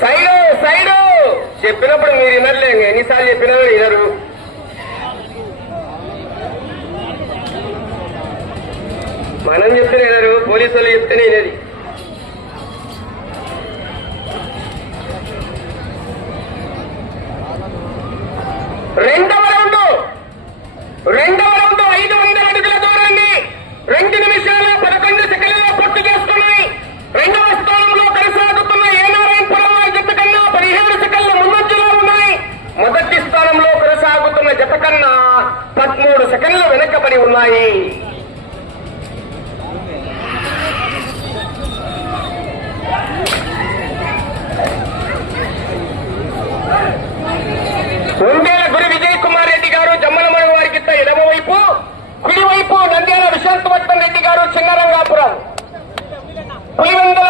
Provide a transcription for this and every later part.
Side side చెప్పినప్పుడు మీరు వినట్లే ఎన్నిసార్లు చెప్పినా వినరు మనం చెప్తేనే వినరు పోలీసు వాళ్ళు చెప్తేనే వినది రెండవ రౌండ్. రెండవ రౌండ్ ఐదు వందల అడుగుల దూరాన్ని రెండు నిమిషాలు పదకొండు సెకండ్లు పూర్తి చేస్తున్నాయి రెండవ స్థానంలో కొనసాగుతున్న ఏనారాయణపురం జత కన్నా పదిహేడు సెకండ్ల ముందంజలో ఉన్నాయి. మొదటి స్థానంలో కొనసాగుతున్న జత కన్నా పదమూడు సెకండ్లు వెనకబడి ఉన్నాయి. ఉంటే వైపు నంద్యాల విశాంతవర్ధన్ రెడ్డి గారు చిన్నరంగాపురం పులివెందుల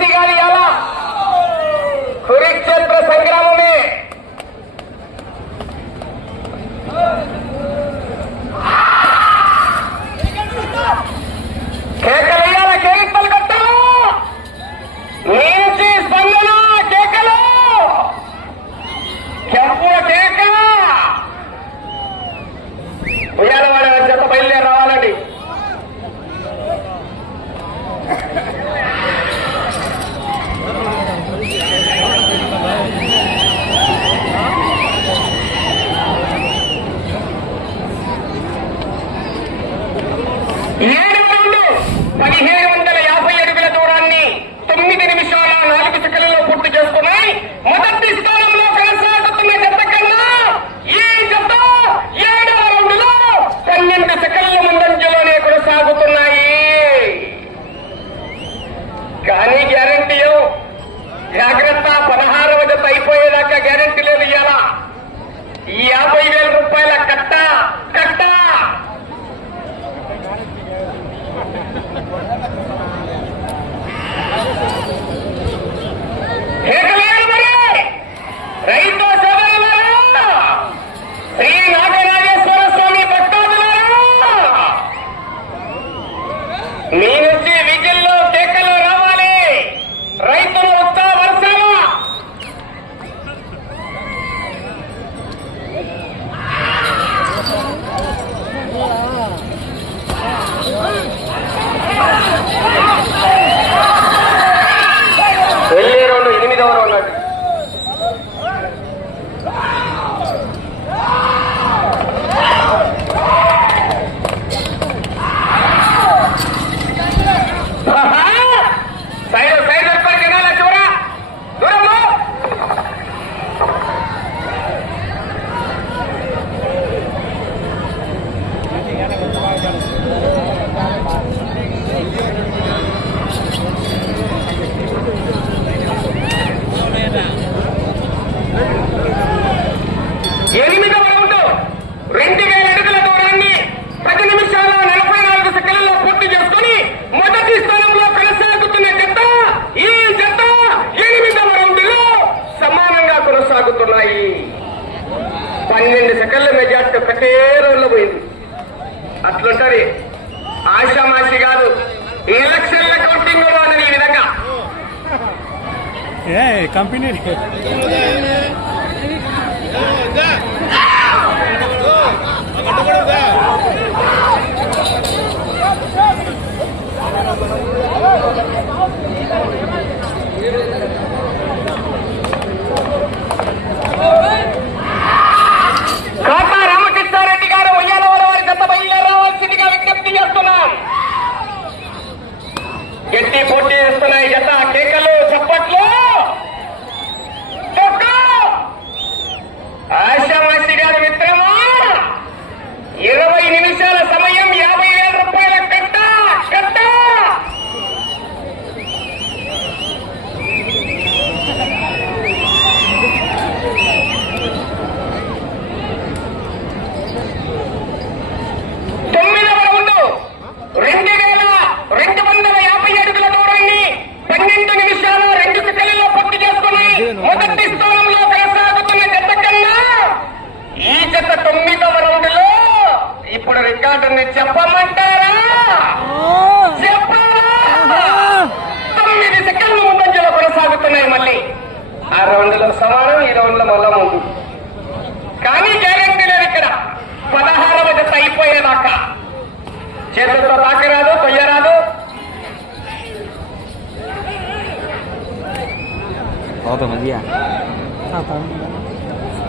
దిగాలి ఎలా కురుక్షేత్ర సంగ్రామం ஏ கம்பெனி இருக்கு ఎట్టి పోటీ చేస్తున్నాయి జత కేక చేతులతో తాకరాదు కొయ్యరాదు.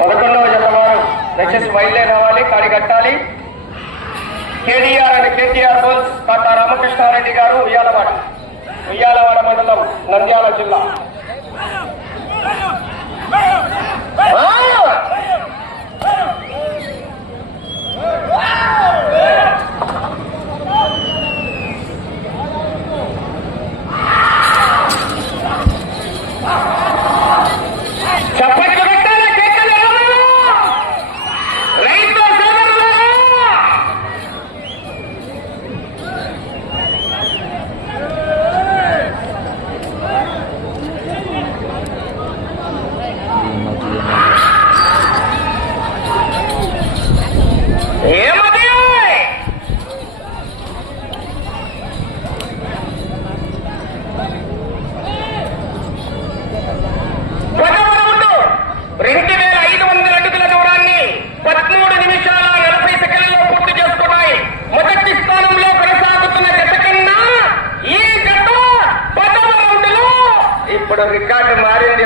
పదకొండవ జతవారు దయచేసి వైలే రావాలి కాడి కట్టాలి. కేటీఆర్ అండ్ కేటీఆర్ బోల్స్ కాటా రామకృష్ణారెడ్డి గారు ఉయ్యాలవాడ. ఉయ్యాలవాడ మండలం నంద్యాల జిల్లా. Oh!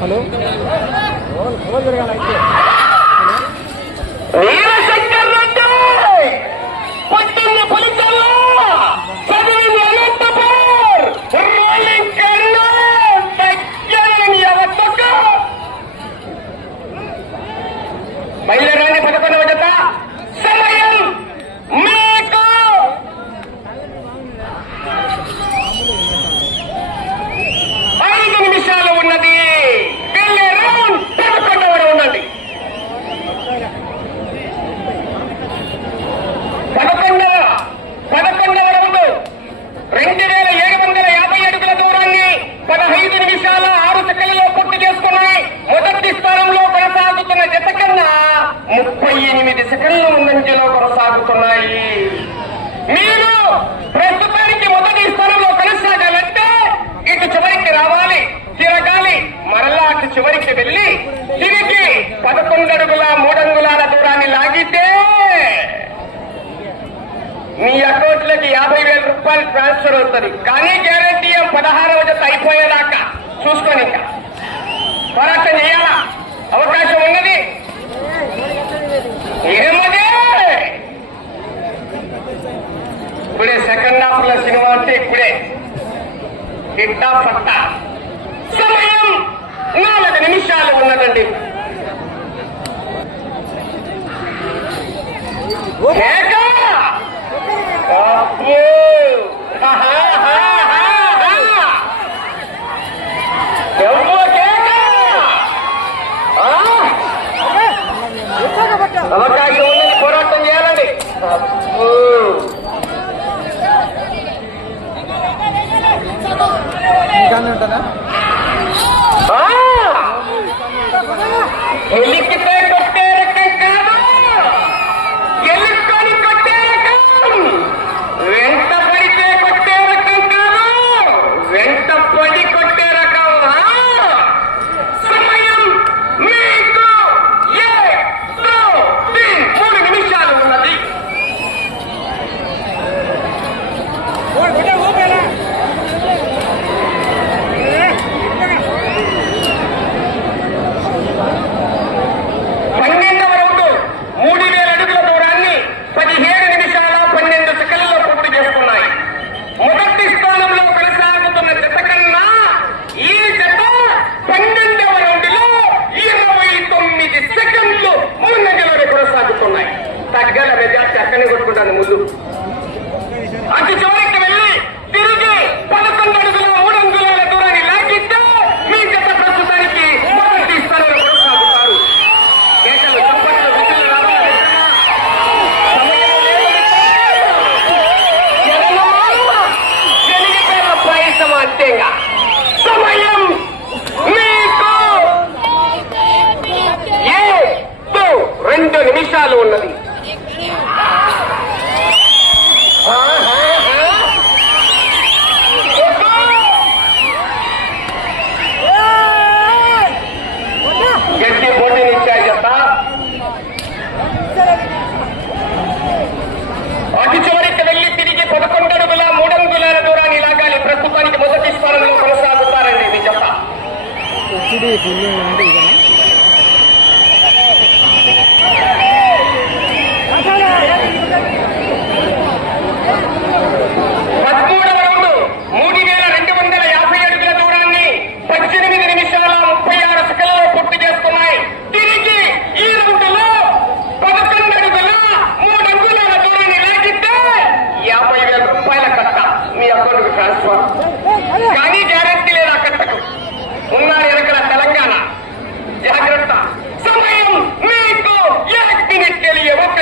హలో ముప్పై ఎనిమిది సెకండ్లు ముందంజలో కొనసాగుతున్నాయి. మీరు ప్రస్తుతానికి మొదటి స్థానంలో కొనసాగాలంటే ఇటు చివరికి రావాలి తిరగాలి మరలా అటు చివరికి వెళ్ళి తిరిగి పదకొండు అడుగుల మూడంగులాల దూరాన్ని లాగితే మీ అకౌంట్లకి యాభై వేల రూపాయలు ట్రాన్స్ఫర్ అవుతుంది. కానీ గ్యారంటీ పదహారవ జత అయిపోయేదాకా. చూసుకొని ఇంకా పోరాటం చేయాలా? అవకాశం ఉన్నది? ఏమని ఇప్పుడే సెకండ్ హాఫ్లో సినిమా అంటే ఇప్పుడే. కిట్టా పట్ట. సమయం నాలుగు నిమిషాలు ఉన్నదండి. ఇంకానే ఉంటుందా వెంట పడితే కొట్టే రకం కాదు. వెంట పడి I'm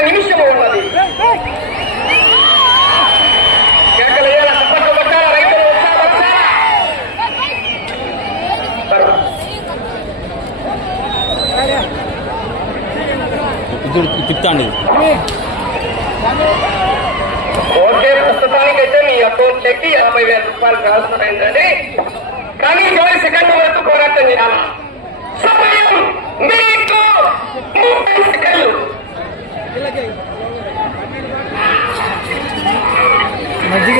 నిమిషము ఉన్నది. ఇద్దరు తిప్పుతాండి. ఓకే ప్రస్తుతానికైతే మీ అకౌంట్ లెక్కి యాభై వేల రూపాయలు ట్రాన్స్ఫర్ అయిందండి కానీ ఇరవై సెకండ్ వరకు పోరాటం చేయాలి? సమయం మీకు ముప్పై సెకండ్లు. మజ్జిగ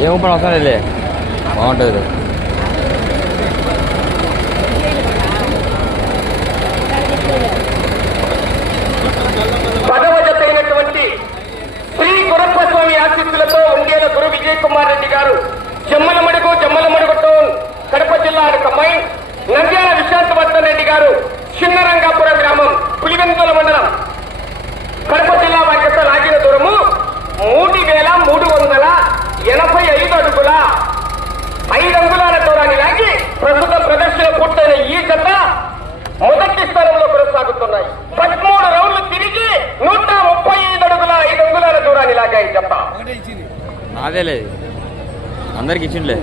એવું પણ વખત એટલે. માઉન્ટ అందరికి ఇచ్చిండ్లే